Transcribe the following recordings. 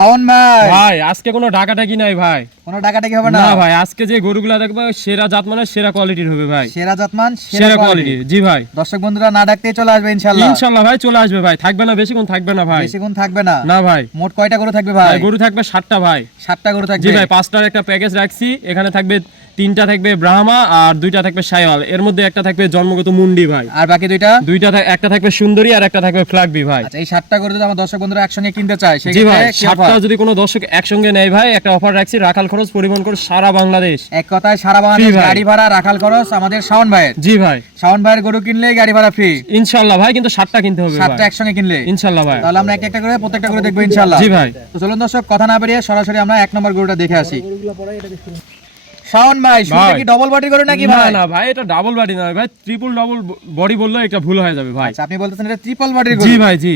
শাওন ভাই। ভাই আজকে কোনো ডাকাটাকি নাই ভাই। কোনো ডাকাটাকি হবে না? না ভাই আজকে যে গরুগুলা দেখব সেরা জাত সেরা কোয়ালিটির হবে ভাই। সেরা জাতমান সেরা কোয়ালিটির জি ভাই। দর্শক বন্ধুরা না ডাকতেই চলে আসবে ইনশাল্লাহ ইনশাল্লাহ ভাই চলে আসবে ভাই। থাকবে না বেশিক্ষণ থাকবে না ভাই। বেশিক্ষণ থাকবে না। না ভাই। মোট কয়টা গরু থাকবে ভাই? ভাই, গরু থাকবে সাতটা ভাই। সাতটা গরু জি ভাই পাঁচটার একটা প্যাকেজ রাখছি। এখানে থাকবে তিনটা থাকবে ব্রাহ্মা আর দুইটা থাকবে সাইওয়াল এর মধ্যে একটা থাকবে জন্মগত মুন্ডি ভাই। আর বাকি দুইটা? দুইটা একটা থাকবে সুন্দরী আর একটা থাকবে ফ্লাগবি ভাই। আচ্ছা এই সাতটা গরু যদি আমার দর্শক বন্ধুরা একসঙ্গে কিনতে চায় সেক্ষেত্রে কি যদি কোনো দর্শক একসঙ্গে নেয় ভাই একটা অফার রাখছি রাখাল খরচ পরিবহন করে সারা বাংলাদেশ। এক কথায় সারা বাংলাদেশ গাড়ি ভাড়া রাখাল খরচ আমাদের শাওন ভাইয়ের। জি ভাই। শাওন ভাইয়ের গরু কিনলে গাড়ি ভাড়া ফ্রি ভাই কিন্তু সাতটা কিনতে হবে সাতটা একসঙ্গে কিনলে। ভাই। তাহলে আমরা একটা একটা করে প্রত্যেকটা করে দেখব জি ভাই। তো চলুন দর্শক কথা না বেরিয়ে সরাসরি আমরা এক নম্বর গরুটা দেখে আসি। শাওন ভাই ভাই। কি ডবল বডি গরু নাকি ভাই? না ভাই এটা ডাবল বডি নয় ভাই ট্রিপল ডাবল বডি বললে এটা ভুল হয়ে যাবে ভাই। আচ্ছা আপনি বলতেছেন এটা ট্রিপল বডি জি ভাই জি।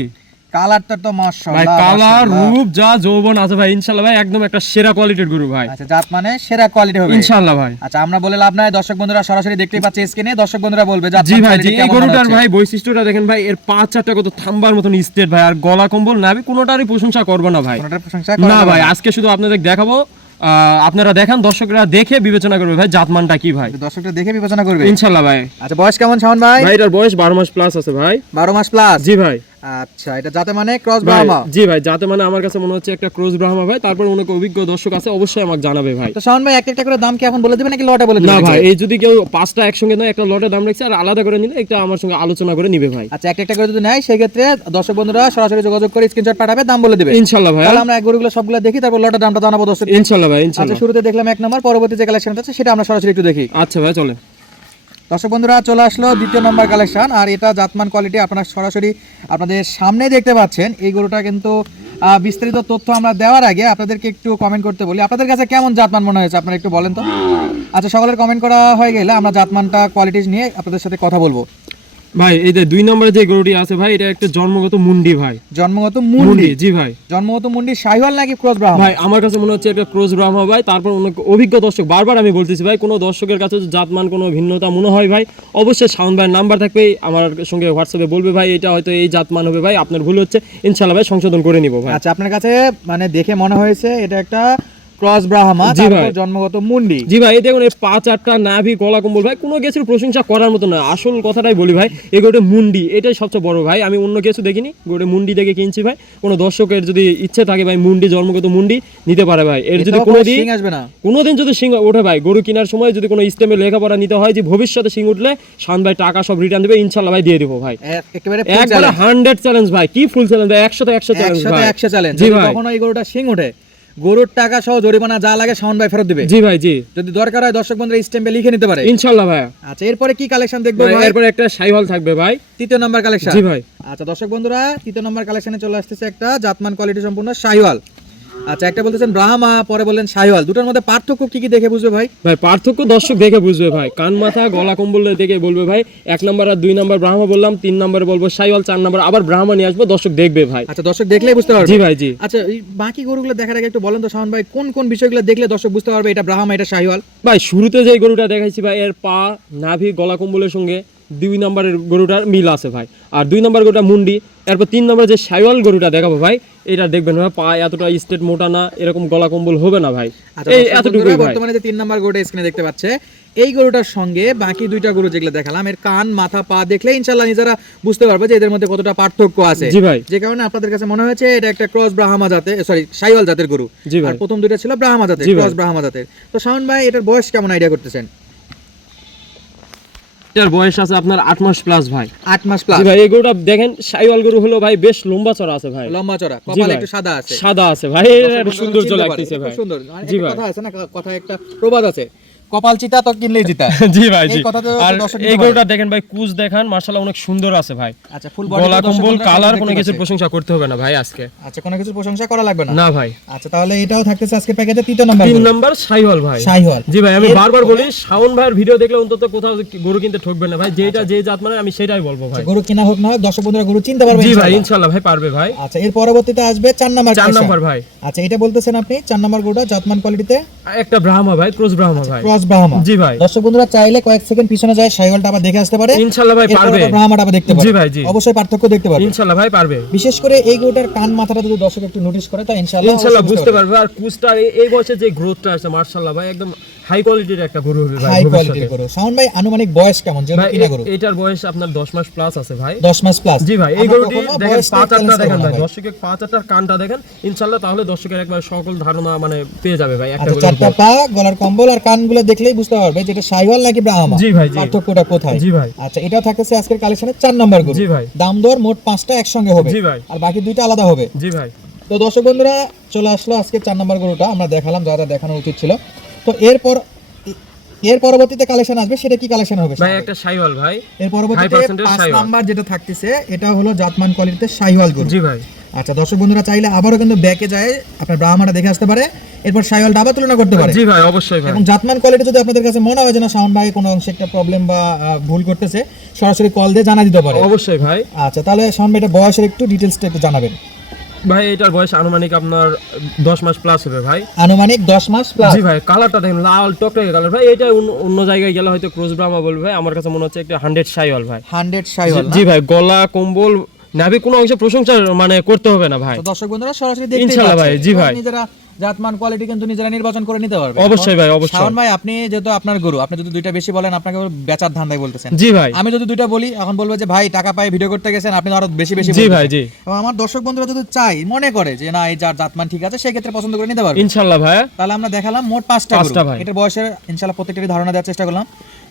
কালারটা তো ভাই কালার রূপ যা যৌবন আছে ভাই ইনশাল্লাহ ভাই একদম একটা সেরা কোয়ালিটির গরু ভাই। আচ্ছা জাত মানে সেরা কোয়ালিটি হবে। ইনশাল্লাহ ভাই। আচ্ছা আমরা বলে লাভ নাই দর্শক বন্ধুরা সরাসরি দেখতেই পাচ্ছে স্ক্রিনে দর্শক বন্ধুরা বলবে জাত জি ভাই জি এই গরুটার ভাই বৈশিষ্ট্যটা দেখেন ভাই এর পাঁচ চারটা কত থাম্বার মতন স্টেট ভাই আর গলা কম্বল কোনোটারই প্রশংসা করব না ভাই। কোনোটার প্রশংসা না ভাই আজকে শুধু আপনাদের দেখাবো আহ, আপনারা দেখান দর্শকরা দেখে বিবেচনা করবে ভাই জাতমানটা কি ভাই। দর্শকরা দেখে বিবেচনা করবে। ইনশাল্লাহ ভাই। আচ্ছা বয়স কেমন শাওন ভাই? ভাই এটার বয়স বারো মাস প্লাস আছে ভাই। বারো মাস প্লাস জি ভাই। আচ্ছা এটা যাতে মানে ক্রস ব্রাহ্মা? জি ভাই যাতে মানে আমার কাছে মনে হচ্ছে একটা ক্রোজ ব্রাহ্মা ভাই। তারপর অনেক অভিজ্ঞ দর্শক আছে অবশ্যই আমাকে জানাবে ভাই। তো শাওন ভাই এক একটা করে দাম কি এখন বলে দিবেন নাকি লটে বলে না ভাই এই যদি কেউ পাঁচটা একসঙ্গে নয় একটা লটের দাম রাখছে আর আলাদা করে নিলে একটা আমার সঙ্গে আলোচনা করে নিবে ভাই। আচ্ছা একটা একটা করে যদি নেয় সেক্ষেত্রে দর্শক বন্ধুরা সরাসরি যোগাযোগ করে স্ক্রিনশট পাঠাবে দাম বলে দিবে। ইনশাল্লাহ ভাই। তাহলে আমরা এক গরুগুলো সবগুলো দেখি তারপর লটের দামটা জানাব দর্শক ইনশাল্লাহ ভাই আচ্ছা শুরুতে দেখলাম এক নম্বর পরবর্তী যে কালেকশন আছে সেটা আমরা সরাসরি একটু দেখি। আচ্ছা ভাই চলে দর্শক বন্ধুরা, চলে আসলো দ্বিতীয় নম্বর কালেকশন আর এটা জাতমান কোয়ালিটি আপনারা সরাসরি আপনাদের সামনে দেখতে পাচ্ছেন। এই গরুটা কিন্তু বিস্তারিত তথ্য আমরা দেওয়ার আগে আপনাদেরকে একটু কমেন্ট করতে বলি। আপনাদের কাছে কেমন জাতমান মনে হয়েছে, আপনারা একটু বলেন তো? আচ্ছা সকলের কমেন্ট করা হয়ে গেলে আমরা জাতমানটা কোয়ালিটি নিয়ে আপনাদের সাথে কথা বলব। ভাই এই যে দুই নম্বরে যে গরুটি আছে ভাই এটা একটা জন্মগত মুন্ডি ভাই। জন্মগত মুন্ডি? জি ভাই। জন্মগত মুন্ডি শাহিওয়াল নাকি ক্রস ব্রাহ্মণ? ভাই আমার কাছে মনে হচ্ছে একটা ক্রোজ ব্রাহ্মা ভাই তারপর অনেক অভিজ্ঞ দর্শক বারবার আমি বলতেছি ভাই কোনো দর্শকের কাছে জাতমান কোনো ভিন্নতা মনে হয় ভাই অবশ্যই সাউন্ড ভাইয়ের নাম্বার থাকবে আমার সঙ্গে হোয়াটসঅ্যাপে বলবে ভাই এটা হয়তো এই জাতমান হবে ভাই আপনার ভুল হচ্ছে ইনশাল্লাহ ভাই সংশোধন করে নিব ভাই। আচ্ছা আপনার কাছে মানে দেখে মনে হয়েছে এটা একটা ক্রস ব্রাহ্মা তারপর। জন্মগত মুন্ডি। জি ভাই দেখুন এই পাঁচ আটটা নাভি গলা কম্বল ভাই কোনো কিছুর প্রশংসা করার মতো না। আসল কথাটাই বলি ভাই এই গোটে মুন্ডি এটাই সবচেয়ে বড় ভাই। আমি অন্য কিছু দেখিনি গোটে মুন্ডি দেখে কিনছি ভাই। কোনো দর্শকের যদি ইচ্ছে থাকে ভাই মুন্ডি জন্মগত মুন্ডি নিতে পারে ভাই। এর যদি কোনো কোনো দিন আসবে না। কোনোদিন যদি সিং ওঠে ভাই গরু কেনার সময় যদি কোনো স্টেমে লেখাপড়া নিতে হয় যে ভবিষ্যতে সিং উঠলে শান ভাই টাকা সব রিটার্ন দেবে ইনশাল্লাহ ভাই দিয়ে দেবো ভাই। এক- একেবারে একবারে হান্ড্রেড চ্যালেঞ্জ ভাই কি ফুল চ্যালেঞ্জ ভাই? একশো একশো চ্যালেঞ্জ ভাই। একশো চ্যালেঞ্জ কখনো এই গরুটা শিং ওঠে গরুর টাকা সহ জরিমানা যা লাগে শাওন ভাই ফেরত দিবে। জি ভাই জি। যদি দরকার হয় দর্শক বন্ধুরা স্ট্যাম্পে লিখে নিতে পারে। ইনশাল্লাহ ভাই আচ্ছা এরপরে কি কালেকশন দেখব ভাই, এরপরে একটা সাইহল থাকবে ভাই। তৃতীয় নাম্বার কালেকশন জি ভাই। আচ্ছা দর্শক বন্ধুরা তৃতীয় নাম্বার কালেকশনে চলে আসতেছে একটা জাতমান কোয়ালিটি সম্পূর্ণ শাহিওয়াল আচ্ছা একটা বলতেছেন ব্রাহ্মা পরে বললেন শাহিওয়াল দুটোর মধ্যে পার্থক্য কি কি দেখে বুঝবে ভাই? ভাই পার্থক্য দর্শক দেখে বুঝবে ভাই। কান মাথা গলা কম্বল দেখে বলবে ভাই। এক নাম্বার আর দুই নাম্বার ব্রাহ্মা বললাম তিন নাম্বারে বলব সাইওয়াল চার নাম্বার আবার ব্রাহ্মা নিয়ে আসব দর্শক দেখবে ভাই। আচ্ছা দর্শক দেখলেই বুঝতে পারবে। জি ভাই জি। আচ্ছা এই বাকি গরুগুলো দেখার আগে একটু বলেন তো শাওন ভাই কোন কোন বিষয়গুলো দেখলে দর্শক বুঝতে পারবে এটা ব্রাহ্মা এটা শাহিওয়াল ভাই শুরুতে যে গরুটা দেখাইছি ভাই এর পা নাভি গলা কম্বলের সঙ্গে দুই নম্বরের গরুটার মিল আছে ভাই। আর দুই নম্বর গরুটা মুন্ডি এরপর তিন নম্বর যে সাইওয়াল গরুটা দেখাবো ভাই এটা দেখবেন ভাই পা এতটা স্টেট মোটা না এরকম গলা কম্বল হবে না ভাই। আচ্ছা এই ভাই। বর্তমানে যে তিন নাম্বার গরুটা স্ক্রিনে দেখতে পাচ্ছে এই গরুটার সঙ্গে বাকি দুইটা গরু যেগুলো দেখালাম এর কান মাথা পা দেখলে ইনশাল্লাহ নিজেরা বুঝতে পারবে যে এদের মধ্যে কতটা পার্থক্য আছে। জি ভাই। যে কারণে আপনাদের কাছে মনে হয়েছে এটা একটা ক্রস ব্রাহ্মা জাতের সরি সাইওয়াল জাতের গরু। জি ভাই। আর প্রথম দুইটা ছিল ব্রাহ্মা জাতের ক্রস ব্রাহ্মা জাতের। তো শাওন ভাই এটার বয়স কেমন আইডিয়া করতেছেন? এটার বয়স আছে আপনার আট মাস প্লাস ভাই। আট মাস প্লাস ভাই এই গরুটা দেখেন সাইওয়াল গরু হলো ভাই বেশ লম্বা চড়া আছে ভাই। লম্বা চড়া কপালে একটু সাদা আছে। সাদা আছে ভাই এর সৌন্দর্য লাগতেছে ভাই। সুন্দর। জি কথা আছে না কথা একটা প্রবাদ আছে। কপাল চিতা তো কিনলেই জিতা। জি ভাই জি। আর এই গরুটা দেখেন ভাই কুচ দেখান মাশাআল্লাহ অনেক সুন্দর আছে ভাই। আচ্ছা ফুল গলা কম্বল কালার কোনো কিছুর প্রশংসা করতে হবে না ভাই আজকে। আচ্ছা কোনো প্রশংসা করা লাগবে না। না ভাই। আচ্ছা তাহলে এটাও থাকতেছে আজকে প্যাকেজে তৃতীয় নম্বর তিন নাম্বার সাইহল ভাই। শাহিওয়াল জি ভাই আমি বারবার বলি শাওন ভাইয়ের ভিডিও দেখলে অন্তত কোথাও গরু কিনতে ঠকবে না ভাই। যেটা যে জাত মানে আমি সেটাই বলব ভাই। গরু কিনা হোক না হোক দর্শক বন্ধুরা গরু চিনতে পারবে জি ভাই। ইনশাআল্লাহ। ভাই পারবে ভাই। আচ্ছা এর পরবর্তীতে আসবে চার নাম্বার চার নাম্বার ভাই। আচ্ছা এটা বলতেছেন আপনি চার নাম্বার গরুটা জাতমান কোয়ালিটিতে একটা ব্রাহ্মা ভাই ক্রস ব্রাহ্মা ভাই। ক্রস ব্রাহ্মা জি ভাই। দর্শক বন্ধুরা চাইলে কয়েক সেকেন্ড পিছনে যায় সাইকেলটা আবার দেখে আসতে পারে। ইনশাল্লাহ ভাই পারবে। ব্রাহ্মাটা আবার দেখতে পারবে জি ভাই, জি। অবশ্যই পার্থক্য দেখতে পারবে। ইনশাল্লাহ ভাই পারবে। বিশেষ করে এই গরুটার কান মাথাটা যদি দর্শক একটু নোটিশ করে তা ইনশাআল্লাহ ইনশাল্লাহ বুঝতে পারবে। আর কুচটা এই- এই বয়সে যে গ্রোথটা আছে মার্শাল্লাহ ভাই একদম হাই কোয়ালিটির একটা গরু হবে ভাই হাই কোয়ালিটির গরু। সাউন্ড ভাই আনুমানিক বয়স কেমন? ভাই কিনা গরু। এটার বয়স আপনার 10 মাস প্লাস আছে ভাই। 10 মাস প্লাস জি ভাই এই গরুটি দেখেন পাঁচ আটটা দেখেন ভাই দর্শকের পাঁচ আটটার কানটা দেখেন ইনশাল্লাহ তাহলে দর্শকের একবার সকল ধারণা মানে পেয়ে যাবে ভাই একটা আচ্ছা চারটা পা গলার কম্বল আর কানগুলো দেখলেই বুঝতে পারবে যেটা সাইওয়াল নাকি ব্রাহ্মা। জি ভাই, জি। পার্থক্যটা কোথায়? জি ভাই। আচ্ছা এটা থাকতেছে আজকের চার নম্বর গরু। জি ভাই। দাম দর মোট পাঁচটা একসঙ্গে হবে। জি ভাই। আর বাকি দুইটা আলাদা হবে। জি ভাই। তো দর্শক বন্ধুরা চলে আসলো আজকে চার নম্বর গরুটা। আমরা দেখালাম যা যা দেখানো উচিত ছিল। তো এরপর এর পরবর্তীতে কালেকশন আসবে সেটা কি কালেকশন হবে? ভাই একটা সাইওয়াল ভাই। এর পরবর্তীতে পাঁচ নাম্বার যেটা থাকতেছে এটা হলো জাতমান কোয়ালিটিতে শাহিওয়াল গরু। জি ভাই। আচ্ছা দর্শক বন্ধুরা চাইলে আবারও কিন্তু ব্যাকে যায় আপনার ব্রাহ্মাটা দেখে আসতে পারে। এরপর শাহিওয়ালটা আবার তুলনা করতে পারে। জি ভাই অবশ্যই ভাই। এবং জাতমান কোয়ালিটি যদি আপনাদের কাছে মনে হয় যে না সাউন্ড ভাই কোনো অংশে একটা প্রবলেম বা ভুল করতেছে সরাসরি কল দিয়ে জানা দিতে পারে। অবশ্যই ভাই। আচ্ছা তাহলে সাউন্ড ভাই এটা বয়সের একটু ডিটেলসটা একটু জানাবেন। ভাই এটার বয়স আনুমানিক আপনার 10 মাস প্লাস হবে ভাই। আনুমানিক দশ মাস প্লাস জি ভাই কালারটা দেখেন লাল টকটকে কালার ভাই এটা অন্য- জায়গায় গেলে হয়তো ক্রস ব্রাহ্মা বলবে ভাই আমার কাছে মনে হচ্ছে একটা 100 শাইওয়াল ভাই। 100 শাইওয়াল জি ভাই গলা কম্বল নাভি কোনো অংশে প্রশংসা মানে করতে হবে না ভাই। তো দর্শক বন্ধুরা সরাসরি দেখতে ইনশাআল্লাহ ভাই, জি ভাই। নিজেরা জাতমান কোয়ালিটি কিন্তু নিজেরা নির্বাচন করে নিতে পারবে। অবশ্যই ভাই অবশ্যই। শাওন ভাই আপনি যেহেতু আপনার গরু আপনি যদি দুইটা বেশি বলেন আপনাকে বেচার ধান্দায় বলতেছেন। জি ভাই। আমি যদি দুইটা বলি এখন বলব যে ভাই টাকা পাই ভিডিও করতে গেছেন আপনি আরও বেশি বেশি জি ভাই জি। এবং আমার দর্শক বন্ধুরা যদি চাই মনে করে যে না এই যার জাতমান ঠিক আছে সেই ক্ষেত্রে পছন্দ করে নিতে পারবে। ইনশাল্লাহ ভাই। তাহলে আমরা দেখালাম মোট পাঁচটা পাঁচটা গরু। ভাই। এটার বয়সের ইনশাল্লাহ প্রত্যেকটারই ধারণা দেওয়ার চেষ্টা করলাম।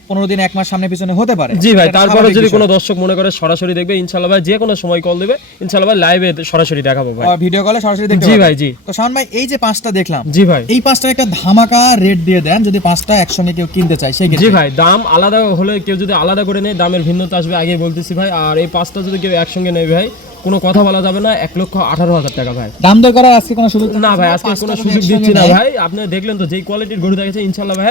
পনেরো দিন এক মাস সামনে পিছনে হতে পারে। জি ভাই তারপরে যদি কোনো দর্শক মনে করে সরাসরি দেখবে ইনশাল্লাহ ভাই যে কোনো সময় কল দেবে ইনশাল্লাহ ভাই লাইভে সরাসরি দেখাবো ভাই। ভিডিও কলে সরাসরি দেখতে জি ভাই জি। তো শাওন ভাই এই যে পাঁচটা দেখলাম জি ভাই। এই পাঁচটার একটা ধামাকা রেট দিয়ে দেন যদি পাঁচটা একসঙ্গে কেউ কিনতে চায় সেই জি ভাই দাম আলাদা হলে কেউ যদি আলাদা করে নেয় দামের ভিন্নতা আসবে আগে বলতেছি ভাই। আর এই পাঁচটা যদি কেউ একসঙ্গে নেবে ভাই কোনো কথা বলা যাবে না এক লক্ষ আঠারো হাজার টাকা ভাই। দাম দর করার আজকে কোনো সুযোগ না ভাই আজকে কোনো সুযোগ দিচ্ছি না ভাই। আপনি দেখলেন তো যেই কোয়ালিটির গরু দেখেছে ইনশাল্লাহ ভাই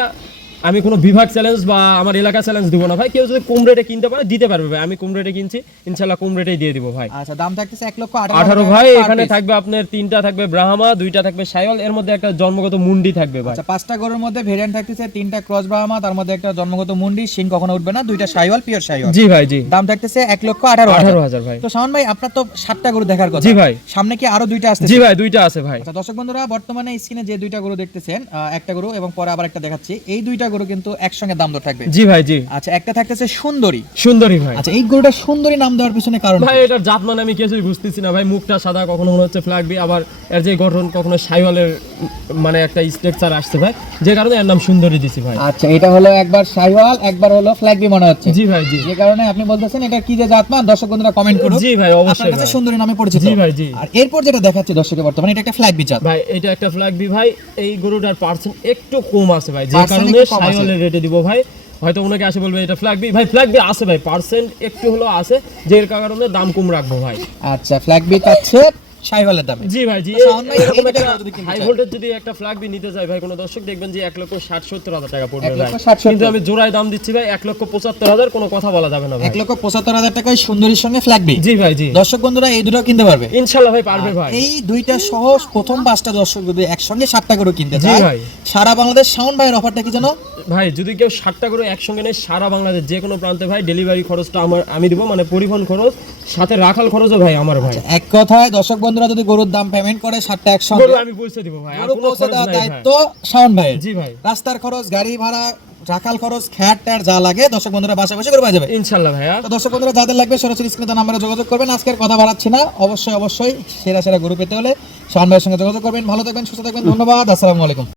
আমি কোনো বিভাগ চ্যালেঞ্জ বা আমার এলাকা চ্যালেঞ্জ দিব না ভাই। কেউ যদি কম রেটে কিনতে পারে দিতে পারবে ভাই। আমি কম রেটে কিনছি ইনশাল্লাহ কম রেটেই দিয়ে দিব ভাই। আচ্ছা দাম থাকতেছে এক লক্ষ আঠারো ভাই এখানে থাকবে আপনার তিনটা থাকবে ব্রাহ্মা দুইটা থাকবে সাইওয়াল এর মধ্যে একটা জন্মগত মুন্ডি থাকবে ভাই। আচ্ছা পাঁচটা গরুর মধ্যে ভেরিয়েন্ট থাকতেছে তিনটা ক্রস ব্রাহ্মা তার মধ্যে একটা জন্মগত মুন্ডি সিং কখনো উঠবে না দুইটা সাইওয়াল পিওর সাইওয়াল জি ভাই জি। দাম থাকতেছে এক লক্ষ আঠারো আঠারো হাজার ভাই। তো শাওন ভাই আপনার তো সাতটা গরু দেখার কথা। জি ভাই। সামনে কি আরও দুইটা আছে জি ভাই দুইটা আছে ভাই। আচ্ছা দর্শক বন্ধুরা বর্তমানে স্ক্রিনে যে দুইটা গরু দেখতেছেন একটা গরু এবং পরে আবার একটা দেখাচ্ছি। এই দুইটা গরু কিন্তু একসঙ্গে দাম দর থাকবে। জি ভাই জি। আচ্ছা একটা থাকতেছে সুন্দরী। সুন্দরী ভাই। আচ্ছা এই গরুটা সুন্দরী নাম দেওয়ার পিছনে কারণ ভাই এটার জাত মানে আমি কিছুই বুঝতেছি না ভাই মুখটা সাদা কখনো মনে হচ্ছে ফ্ল্যাগবি আবার এর যে গঠন কখনো সাইওয়ালের মানে একটা স্ট্রাকচার আসছে ভাই যে কারণে এর নাম সুন্দরী দিছি ভাই। আচ্ছা এটা হলো একবার সাইওয়াল একবার হলো ফ্ল্যাগবি মনে হচ্ছে। জি ভাই জি। যে কারণে আপনি বলতেছেন এটা কি যে জাতমান দর্শক বন্ধুরা কমেন্ট করুন জি ভাই আপনার অবশ্যই কাছে সুন্দরী নামে পরিচিত। জি ভাই জি। আর এরপর যেটা দেখাচ্ছি দর্শকের বর্তমানে এটা একটা ফ্ল্যাগবি জাত। ভাই এটা একটা ফ্ল্যাগ বি ভাই এই গরুটার পার্সেন্ট একটু কম আছে ভাই যে কারণে সাইওয়ালের রেটে দিব ভাই। হয়তো ওনাকে আসে বলবে এটা ফ্ল্যাগ বি ভাই ফ্ল্যাগ বি আছে ভাই পার্সেন্ট একটু হলো আছে। যে এর কারণে দাম কম রাখব ভাই। আচ্ছা ফ্ল্যাগবি আছে দামে। জি ভাই জি। এরকম একটা হাই ভোল্টেজ যদি একটা ফ্ল্যাগ বি নিতে চাই ভাই কোনো দর্শক দেখবেন যে এক লক্ষ ষাট সত্তর হাজার টাকা পড়বে ভাই। কিন্তু আমি জোড়ায় দাম দিচ্ছি ভাই এক লক্ষ পঁচাত্তর হাজার কোনো কথা বলা যাবে না এক লক্ষ পঁচাত্তর হাজার টাকায় সুন্দরীর সঙ্গে ফ্ল্যাগবি জি ভাই জি। দর্শক বন্ধুরা এই দুটো কিনতে পারবে। ইনশাল্লাহ ভাই পারবে ভাই। এই দুইটা সহ প্রথম পাঁচটা দর্শক যদি একসঙ্গে করে কিনতে চায় ভাই। সারা বাংলাদেশ সাউন্ড ভাইয়ের অফারটা কি জানো ভাই যদি কেউ ষাটটা করে একসঙ্গে নেয় সারা বাংলাদেশ যে কোনো প্রান্তে ভাই ডেলিভারি খরচটা আমার আমি দিব মানে পরিবহন খরচ সাথে রাখাল খরচও ভাই আমার ভাই। এক কথায় দর্শক বন্ধুরা যদি গরুর দাম পেমেন্ট করে সাতটা একশো গরু আমি পয়সা দিব ভাই গরু পৌঁছে দেওয়ার দায়িত্ব সাউন্ড ভাই। জি ভাই। রাস্তার খরচ গাড়ি ভাড়া রাখাল খরচ খ্যাট ট্যাট যা লাগে দর্শক বন্ধুরা বাসা বসে করে পাওয়া যাবে। ইনশাল্লাহ ভাইয়া তো দর্শক বন্ধুরা যাদের লাগবে সরাসরি স্ক্রিনে নাম্বারে যোগাযোগ করবেন। আজকের কথা বাড়াচ্ছি না। অবশ্যই অবশ্যই সেরা সেরা গরু পেতে হলে শাওন ভাইয়ের সঙ্গে যোগাযোগ করবেন। ভালো থাকবেন সুস্থ থাকবেন। ধন্যবাদ। আসসালামু আলাইকুম।